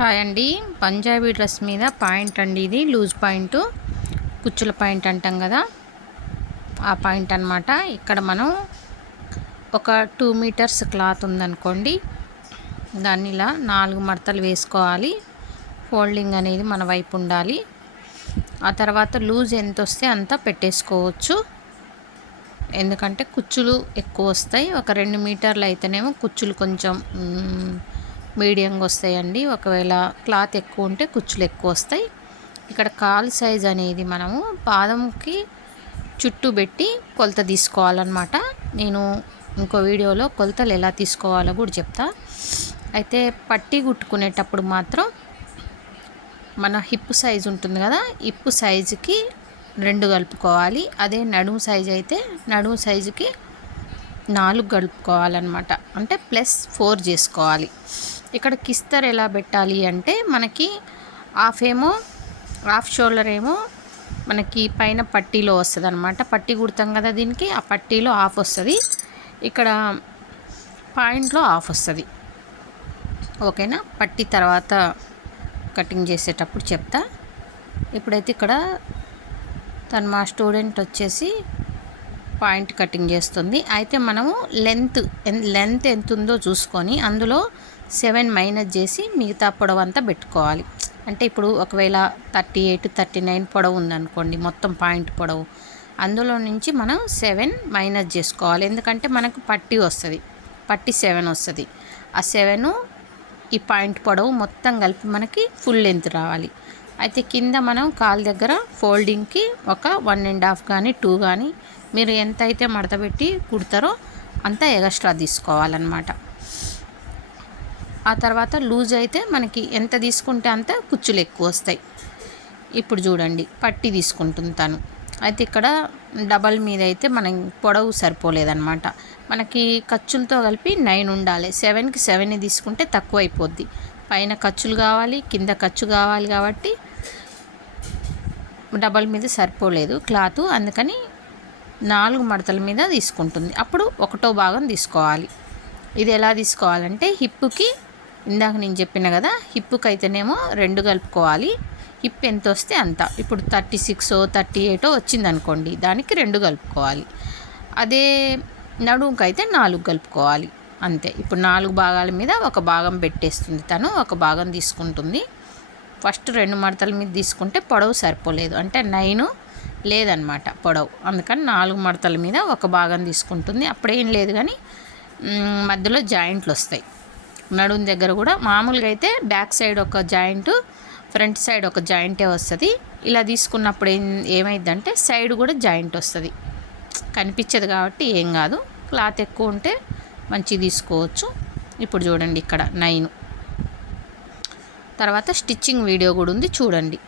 Hi అండి. Punjabi dress మీద point అండి. ఇది లూజ్ పాయింట్, కుచ్చుల పాయింట్ అంటాం కదా, ఆ పాయింట్ అన్నమాట. ఇక్కడ మనం ఒక 2 మీటర్స్ క్లాత్ ఉందనుకోండి, దాన్ని ఇలా 4 మడతలు వేసుకోవాలి. ఫోల్డింగ్ అనేది మన వైపు ఉండాలి. ఆ తర్వాత లూజ్ ఎంత వస్తే అంత పెట్టేసుకోవచ్చు, ఎందుకంటే కుచ్చులు ఎక్కువ వస్తాయి. ఒక 2 మీటర్లు అయితేనేమో కుచ్చులు కొంచెం మీడియంగా వస్తాయండి. ఒకవేళ క్లాత్ ఎక్కువ ఉంటే కుచ్చులు ఎక్కువ వస్తాయి. ఇక్కడ కాలు సైజ్ అనేది మనము పాదంకి చుట్టూ పెట్టి కొలత తీసుకోవాలన్నమాట. నేను ఇంకో వీడియోలో కొలతలు ఎలా తీసుకోవాలో కూడా చెప్తా. అయితే పట్టీ కుట్టుకునేటప్పుడు మాత్రం మన హిప్ సైజు ఉంటుంది కదా, హిప్ సైజుకి 2 కలుపుకోవాలి. అదే నడుము సైజు అయితే నడుము సైజుకి 4 కలుపుకోవాలన్నమాట. అంటే +4 చేసుకోవాలి. ఇక్కడ కిస్తర్ ఎలా పెట్టాలి అంటే, మనకి హాఫ్ షోల్డర్ ఏమో మనకి పైన పట్టీలో వస్తుంది అనమాట. పట్టీ కుడతాం కదా దీనికి, ఆ పట్టీలో హాఫ్ వస్తుంది, ఇక్కడ పాయింట్లో హాఫ్ వస్తుంది. ఓకేనా? పట్టీ తర్వాత కటింగ్ చేసేటప్పుడు చెప్తా. ఇప్పుడైతే ఇక్కడ మా స్టూడెంట్ వచ్చేసి పాయింట్ కటింగ్ చేస్తుంది. అయితే మనము లెంత్ ఎంత ఉందో చూసుకొని అందులో 7 మైనస్ చేసి మిగతా పొడవు అంతా పెట్టుకోవాలి. అంటే ఇప్పుడు ఒకవేళ 38, 39 పొడవు ఉందనుకోండి, మొత్తం పాయింట్ పొడవు, అందులో నుంచి మనం 7 మైనస్ చేసుకోవాలి. ఎందుకంటే మనకు పట్టీ వస్తుంది, పట్టీ 7 వస్తుంది. ఆ 7 ఈ పాయింట్ పొడవు మొత్తం కలిపి మనకి ఫుల్ లెంత్ రావాలి. అయితే కింద మనం కాలు దగ్గర ఫోల్డింగ్కి ఒక 1.5 కానీ 2 కానీ మీరు ఎంత అయితే మడత పెట్టి కుడతారో అంత ఎక్స్ట్రా తీసుకోవాలన్నమాట. ఆ తర్వాత లూజ్ అయితే మనకి ఎంత తీసుకుంటే అంత కుచ్చులు ఎక్కువ వస్తాయి. ఇప్పుడు చూడండి, పట్టీ తీసుకుంటుంది తను. అయితే ఇక్కడ డబల్ మీద అయితే మనం పొడవు సరిపోలేదన్నమాట. మనకి ఖర్చులతో కలిపి 9 ఉండాలి. 7కి 7 తీసుకుంటే తక్కువ అయిపోద్ది. పైన ఖర్చులు కావాలి, కింద ఖర్చు కావాలి, కాబట్టి డబల్ మీద సరిపోలేదు క్లాత్. అందుకని 4 మడతల మీద తీసుకుంటుంది. అప్పుడు 1వ భాగం తీసుకోవాలి. ఇది ఎలా తీసుకోవాలంటే, హిప్పుకి ఇందాక నేను చెప్పిన కదా, హిప్పుకి అయితేనేమో 2 కలుపుకోవాలి. హిప్ ఎంత వస్తే అంత. ఇప్పుడు 36 38 వచ్చిందనుకోండి, దానికి 2 కలుపుకోవాలి. అదే నడుముకి అయితే 4 కలుపుకోవాలి, అంతే. ఇప్పుడు 4 భాగాల మీద 1 భాగం పెట్టేస్తుంది తను, 1 భాగం తీసుకుంటుంది. ఫస్ట్ 2 మడతల మీద తీసుకుంటే పొడవు సరిపోలేదు, అంటే 9 లేదనమాట పొడవు. అందుకని 4 మడతల మీద 1 భాగం తీసుకుంటుంది. అప్పుడేం లేదు, కానీ మధ్యలో జాయింట్లు వస్తాయి. నడుము దగ్గర కూడా మామూలుగా అయితే బ్యాక్ సైడ్ ఒక జాయింట్, ఫ్రంట్ సైడ్ ఒక జాయింటే వస్తుంది. ఇలా తీసుకున్నప్పుడు ఏమైందంటే సైడ్ కూడా జాయింట్ వస్తుంది. కనిపించదు కాబట్టి ఏం కాదు. క్లాత్ ఎక్కువ ఉంటే మంచిగా తీసుకోవచ్చు. ఇప్పుడు చూడండి, ఇక్కడ 9. తర్వాత స్టిచ్చింగ్ వీడియో కూడా ఉంది, చూడండి.